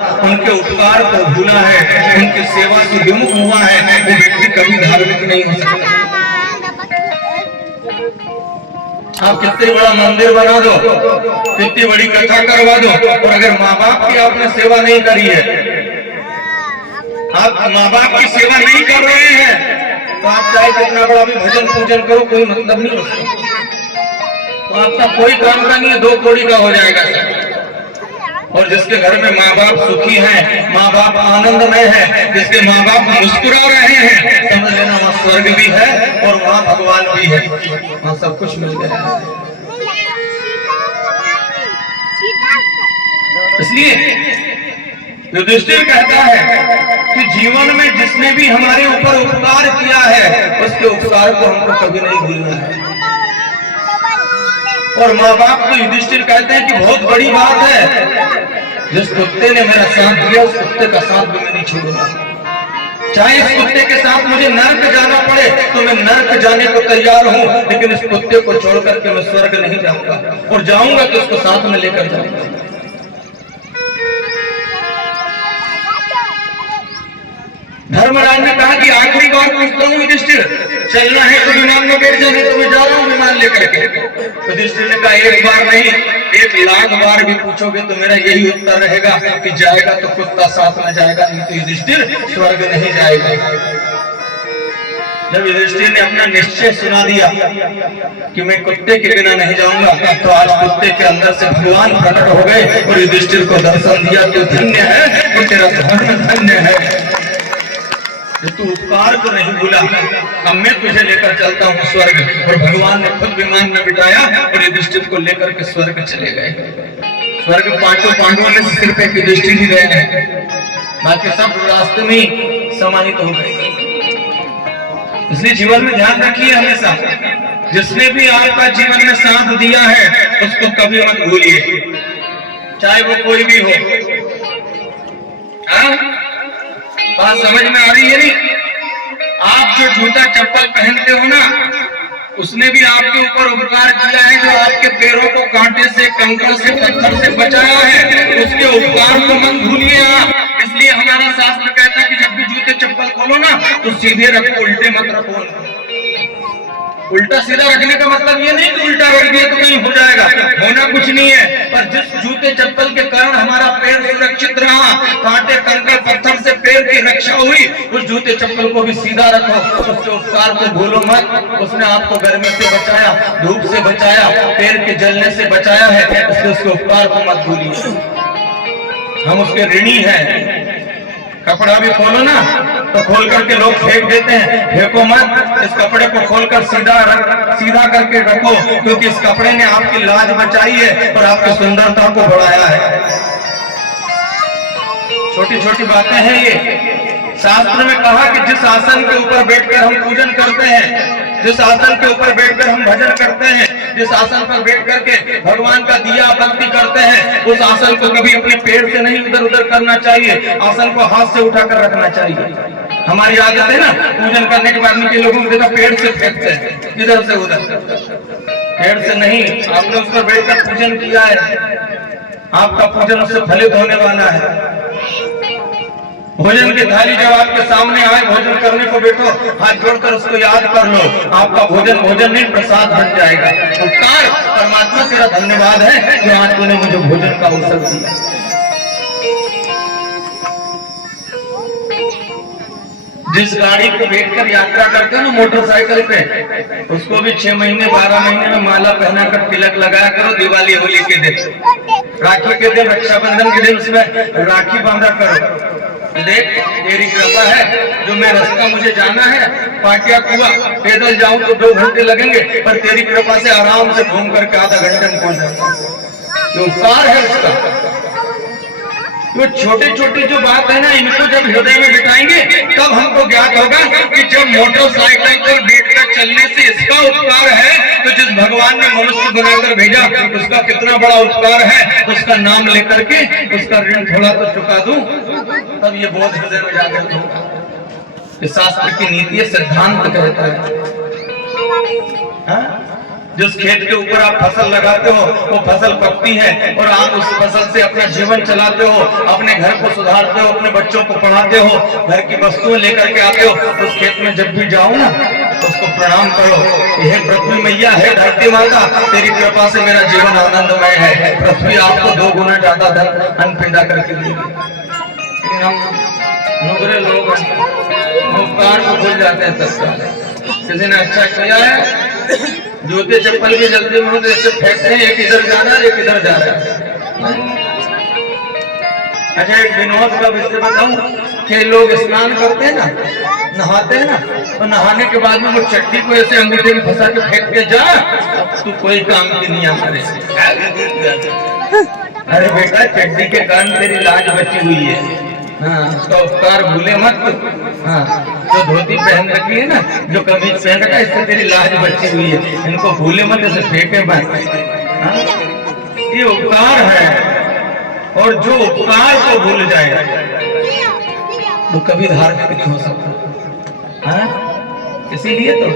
उनके उपकार को भूला है, उनकी सेवा से विमुख हुआ है, वो व्यक्ति कभी धार्मिक नहीं हो सकता। आप कितनी बड़ा मंदिर बना दो, कितनी बड़ी कथा करवा दो, और अगर माँ बाप की आपने सेवा नहीं करी है, आप माँ बाप की सेवा नहीं कर रहे हैं, तो आप चाहे कितना बड़ा भी भजन पूजन करो, कोई मतलब नहीं हो सकता। तो आपका कोई काम का नहीं है, दो कौड़ी का हो जाएगा सब। और जिसके घर में माँ बाप सुखी हैं, माँ बाप आनंदमय है, जिसके माँ बाप मुस्कुरा रहे हैं, समझ लेना वहाँ स्वर्ग भी है और वहाँ भगवान भी है, वहाँ सब कुछ मिल गया है। इसलिए युधिष्ठिर कहता है कि जीवन में जिसने भी हमारे ऊपर उपकार किया है, उसके उपकार को हमको कभी नहीं भूलना है। और माँ बाप को युधिष्ठिर कहते हैं कि बहुत बड़ी बात है, जिस कुत्ते ने मेरा साथ दिया उस कुत्ते का साथ भी मैं नहीं छोड़ूंगा। चाहे इस कुत्ते के साथ मुझे नर्क जाना पड़े तो मैं नर्क जाने को तैयार हूँ, लेकिन इस कुत्ते को छोड़ करके मैं स्वर्ग नहीं जाऊंगा, और जाऊंगा तो उसको साथ में लेकर जाऊंगा। धर्मराज ने कहा कि आखिरी बार पूछता हूँ युधिष्ठिर, चलना है तो विमान में बैठ जाने, तो मैं जा रहा हूँ विमान लेकर के। युधिष्ठिर ने कहा एक बार नहीं, 1,00,000 बार भी पूछोगे तो मेरा यही उत्तर रहेगा कि जाएगा तो कुत्ता साथ में जाएगा, नहीं तो युधिष्ठिर स्वर्ग नहीं जाएगा। जब युधिष्ठिर ने अपना निश्चय सुना दिया कि मैं कुत्ते के बिना नहीं जाऊंगा, तो आज कुत्ते के अंदर से भगवान प्रकट हो गए और युधिष्ठिर को दर्शन दिया। तो धन्य है कि तेरा धर्म धन्य है, तू उपकार को नहीं भूला, अब मैं तुझे लेकर चलता हूँ स्वर्ग। और भगवान ने खुद विमान में बिठाया और युधिष्ठिर को लेकर के स्वर्ग चले गए। स्वर्ग पांचों पांडवों में सिर्फ एक युधिष्ठिर ही गए हैं, बाकी सब रास्ते में समाहित हो गए। इसलिए जीवन में ध्यान रखिए हमेशा, जिसने भी आपका जीवन में साथ दिया है उसको कभी मत भूलिए, चाहे वो कोई भी हो। बात समझ में आ रही है नहीं? आप जो जूता चप्पल पहनते हो ना, उसने भी आपके ऊपर उपकार किया है, जो आपके पैरों को कांटे से, कंकड़ से, पत्थर से बचाया है, उसके उपकार को मत भूलिए आप। इसलिए हमारा शास्त्र कहता है कि जब भी जूते चप्पल खोलो ना तो सीधे रखो, उल्टे मत रखो। उल्टा सीधा रखने का मतलब ये नहीं कि उल्टा रख दिया तो कहीं हो जाएगा, होना कुछ नहीं है। पर जिस जूते चप्पल के कारण हमारा पैर सुरक्षित रहा, कांटे कंकड़ पत्थर से पैर की रक्षा हुई, उस जूते चप्पल को भी सीधा रखो, उसके उपकार को भूलो मत। उसने आपको गर्मी से बचाया, धूप से बचाया, पैर के जलने से बचाया है, इसलिए उसके उपकार को मत भूलिए। हम उसके ऋणी हैं। कपड़ा भी खोलो ना तो खोल करके लोग फेंक देते हैं, फेंको मत। इस कपड़े को खोलकर सीधा करके रखो, क्योंकि इस कपड़े ने आपकी लाज बचाई है और आपकी सुंदरता को बढ़ाया है। छोटी छोटी बातें हैं ये। शास्त्र में कहा कि जिस आसन के ऊपर बैठकर हम पूजन करते हैं, जिस आसन के ऊपर बैठकर हम भजन करते हैं, जिस आसन पर बैठ करके भगवान का दिया बत्ती करते हैं, उस आसन को कभी अपने पैर से नहीं इधर उधर करना चाहिए, आसन को हाथ से उठाकर रखना चाहिए। हमारी आदत है ना, पूजन करने के बाद नीचे लोगों को देखा पेड़ से फेंकते हैं, इधर से उधर। पेड़ से नहीं, आपने उस पर बैठकर पूजन किया है, आपका पूजन उससे फलित होने वाला है। भोजन की थाली जब आपके सामने आए, भोजन करने को बैठो, हाथ जोड़कर उसको याद कर लो, आपका भोजन भोजन नहीं प्रसाद बन जाएगा। उपकार परमात्मा तेरा धन्यवाद है जो आज तूने मुझे भोजन का अवसर दिया। जिस गाड़ी को बैठकर यात्रा करते हैं ना मोटरसाइकिल पे, उसको भी 6 महीने 12 महीने में माला पहनाकर तिलक लगाया करो। दिवाली होली के दिन, राखी के दिन, रक्षाबंधन के दिन उसमें राखी बांधा करो। देख तेरी कृपा है, जो मैं रास्ता मुझे जाना है पाटिया कुआ, पैदल जाऊं तो 2 घंटे लगेंगे, पर तेरी कृपा से आराम से घूम करके आधा घंटे में पहुंच जाऊंगा। जो उपकार है उसका। तो छोटे छोटे जो बात है ना, इनको जब हृदय में बिठाएंगे तब हमको ज्ञात होगा कि जब मोटरसाइकिल पर बैठकर चलने से इसका उपकार है, तो जिस भगवान ने मनुष्य बनाकर भेजा उसका कितना बड़ा उपकार है। उसका नाम लेकर के उसका ऋण थोड़ा तो चुका दूं, तब ये बोध हृदय में जागृत होगा। शास्त्र की नीति सिद्धांत कहता है। जिस खेत के ऊपर आप फसल लगाते हो वो फसल पकती है और आप उस फसल से अपना जीवन चलाते हो, अपने घर को सुधारते हो, अपने बच्चों को पढ़ाते हो, घर की वस्तुएं लेकर के आते हो। उस खेत में जब भी जाओ ना तो उसको प्रणाम करो, यह पृथ्वी मैया है, धरती माता, तेरी कृपा से मेरा जीवन आनंदमय है। पृथ्वी आपको 2 गुना ज्यादा धन अन्न पैदा करके देगी। लेकिन हम नुगरे लोग उपकार को भूल जाते हैं। किसी ने अच्छा किया है, जूते चप्पल भी जल्दी में ऐसे फेंकते हैं, एक इधर जा रहा है एक इधर जा रहा है। अच्छा, एक विनोद का विषय बताऊं कि लोग स्नान करते हैं ना, नहाते हैं ना, तो नहाने के बाद में वो चट्टी को ऐसे अंगूठे में फंसा के फेंक के जा, तू कोई काम की नहीं आ करे। अरे बेटा, चट्टी के कारण तेरी लाज बची हुई है। हाँ, उसका उपकार भूले मत। हाँ, जो धोती पहन रखी है ना, जो कमीज पहन रखा है, इससे तेरी लाज बची हुई है, इनको भूले मत, ऐसे फेंके मत। हाँ, ये उपकार है, और जो उपकार को भूल जाए वो कभी धार्मिक नहीं हो सकता। हाँ, इसीलिए तो